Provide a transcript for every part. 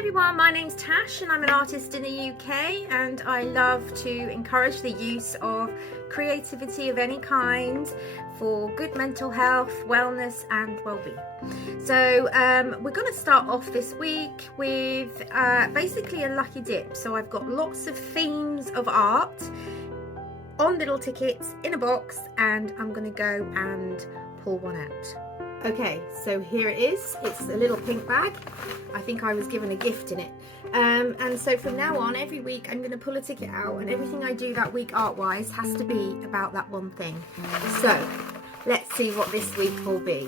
everyone, my name's Tash and I'm an artist in the UK, and I love to encourage the use of creativity of any kind for good mental health, wellness and well-being. So we're going to start off this week with basically a lucky dip. So I've got lots of themes of art on little tickets in a box, and I'm going to go and pull one out. Okay, so here it is. It's a little pink bag. I think I was given a gift in it. And so from now on, every week I'm going to pull a ticket out, and everything I do that week art-wise has to be about that one thing. So let's see what this week will be.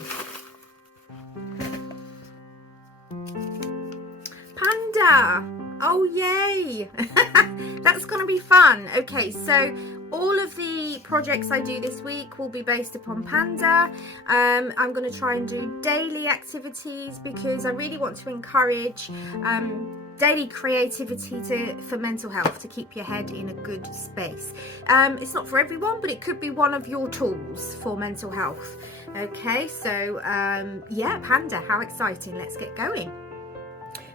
Panda! Oh yay! That's going to be fun. Okay, so all of the projects I do this week will be based upon Panda. I'm going to try and do daily activities because I really want to encourage daily creativity for mental health, to keep your head in a good space. It's not for everyone, but it could be one of your tools for mental health. Okay, so yeah, Panda, how exciting. Let's get going.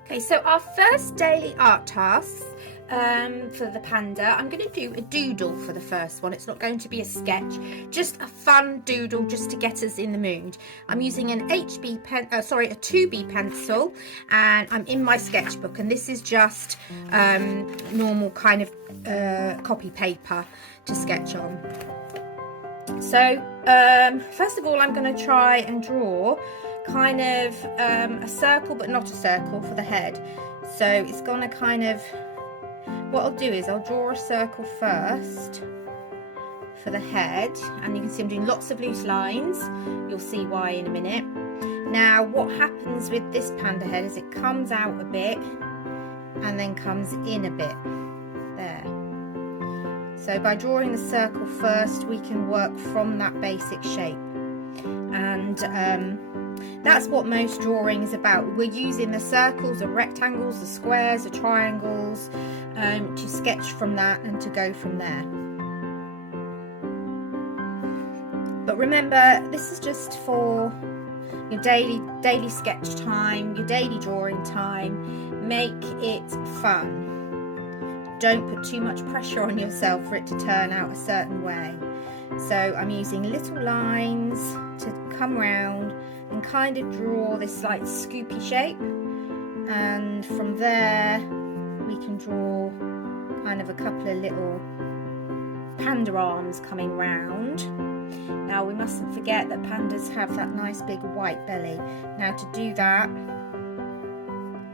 Okay, so our first daily art tasks for the Panda, I'm going to do a doodle for the first one. It's not going to be a sketch, just a fun doodle just to get us in the mood. I'm using an a 2B pencil, and I'm in my sketchbook, and this is just normal kind of copy paper to sketch on. So first of all, I'm going to try and draw kind of a circle, but not a circle for the head. So it's going to kind of, what I'll do is I'll draw a circle first for the head, and you can see I'm doing lots of loose lines. You'll see why in a minute. Now what happens with this panda head is it comes out a bit and then comes in a bit there. So by drawing the circle first, we can work from that basic shape, and that's what most drawing is about. We're using the circles, the rectangles, the squares, the triangles to sketch from that and to go from there. But remember, this is just for your daily sketch time, your daily drawing time. Make it fun. Don't put too much pressure on yourself for it to turn out a certain way. So I'm using little lines to come round and kind of draw this like scoopy shape, and from there we can draw kind of a couple of little panda arms coming round. Now we mustn't forget that pandas have that nice big white belly. Now to do that,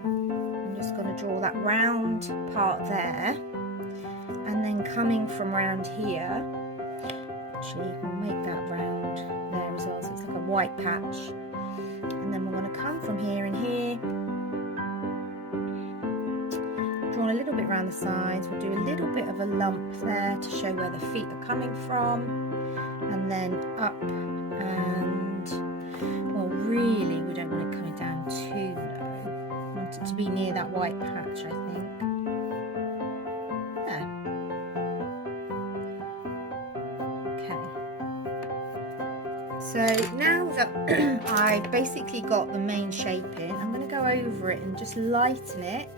I'm just going to draw that round part there, and then coming from round here, actually we'll make that round there as well, so it's like a white patch. And then we're going to come from here and here, draw a little bit around the sides. We'll do a little bit of a lump there to show where the feet are coming from, and then up, and well, really we don't want it coming down too low. We want it to be near that white patch, I think. There. Okay. So now that I've basically got the main shape in, I'm going to go over it and just lighten it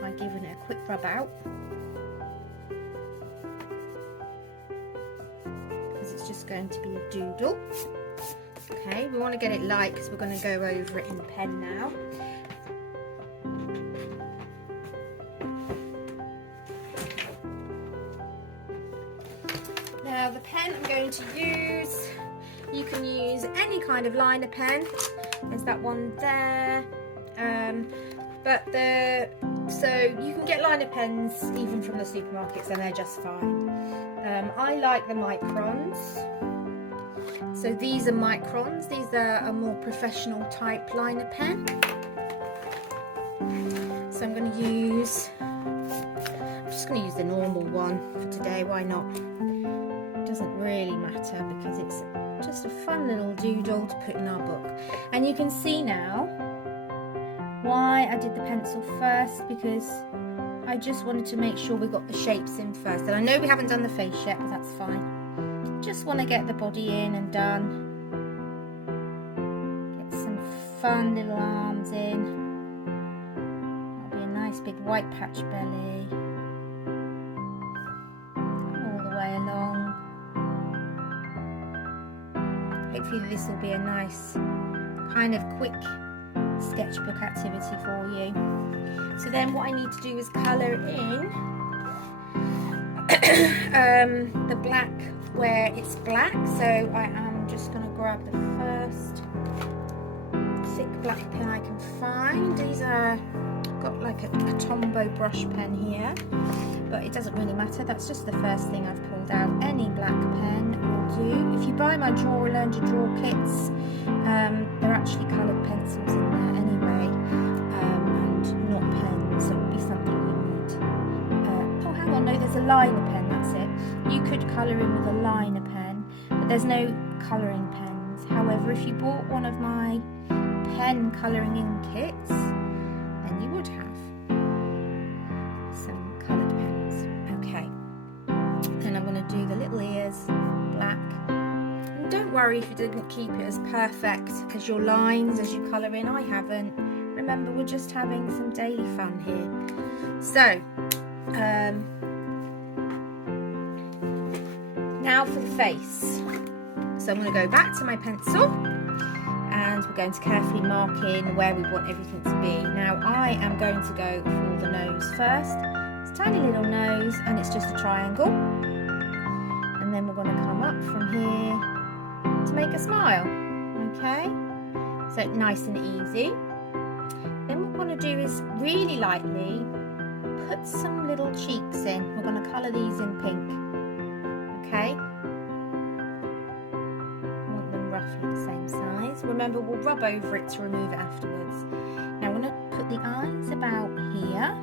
by giving it a quick rub out, because it's just going to be a doodle. Okay, we want to get it light because we're going to go over it in the pen now. Now the pen I'm going to use, you can use any kind of liner pen. There's that one there, so you can get liner pens even from the supermarkets, and they're just fine. I like the microns. So these are microns. These are a more professional type liner pen. So I'm going to use, the normal one for today. Why not? It doesn't really matter because it's just a fun little doodle to put in our book. And you can see now why I did the pencil first, because I just wanted to make sure we got the shapes in first. And I know we haven't done the face yet, but that's fine. Just want to get the body in and done. Get some fun little arms in. That'll be a nice big white patch belly. All the way along. Hopefully this will be a nice kind of quick sketchbook activity for you. So then what I need to do is colour in the black where it's black. So I am just going to grab the first thick black pen I can find. These are, got like a Tombow brush pen here, but it doesn't really matter. That's just the first thing I've pulled out. Any black pen will do. If you buy my Learn to Draw kits, there are actually coloured pencils in there anyway, and not pens, so it will be something you need. Oh, hang on, no, there's a liner pen, that's it. You could colour in with a liner pen, but there's no colouring pens. However, if you bought one of my pen colouring in kits, then you would have some coloured pens. Okay, then I'm going to do the little ears black. And don't worry if you didn't keep it as perfect as your lines as you colour in. I haven't. Remember, we're just having some daily fun here. So, now for the face. So I'm going to go back to my pencil and we're going to carefully mark in where we want everything to be. Now I am going to go for the nose first. It's a tiny little nose and it's just a triangle. And then we're going to come up from here to make a smile. Okay, so nice and easy. Then what we're going to do is really lightly put some little cheeks in. We're going to colour these in pink. Okay. Roughly the same size. Remember, we'll rub over it to remove it afterwards. Now we're going to put the eyes about here.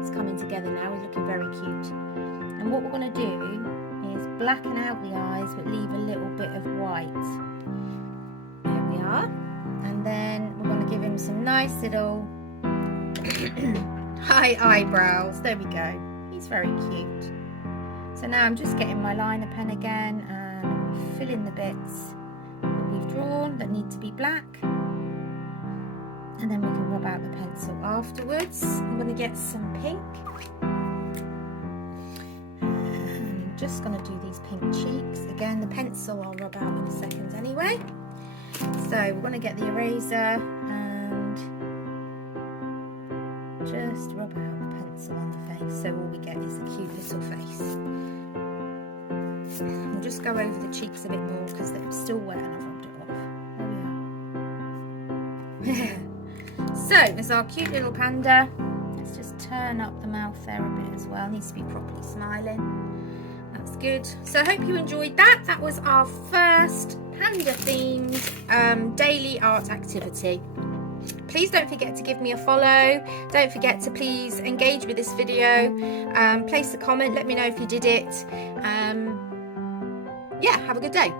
It's coming together now, it's looking very cute. And what we're going to do is blacken out the eyes but leave a little bit of white. There we are. And then we're going to give him some nice little high eyebrows. There we go. He's very cute. So now I'm just getting my liner pen again and fill in the bits that we've drawn that need to be black, and then we can rub out the pencil afterwards. I'm going to get some pink and I'm just going to do these pink cheeks. Again, the pencil I'll rub out in a second anyway. So we're going to get the eraser and just rub out the pencil on the face, so all we get is a cute little face. We'll just go over the cheeks a bit more because they're still wet and I've rubbed it off. There we are. So there's our cute little panda. Let's just turn up the mouth there a bit as well. Needs to be properly smiling. That's good. So I hope you enjoyed that. That was our first panda themed daily art activity. Please don't forget to give me a follow. Don't forget to please engage with this video. Place a comment. Let me know if you did it. Yeah, have a good day.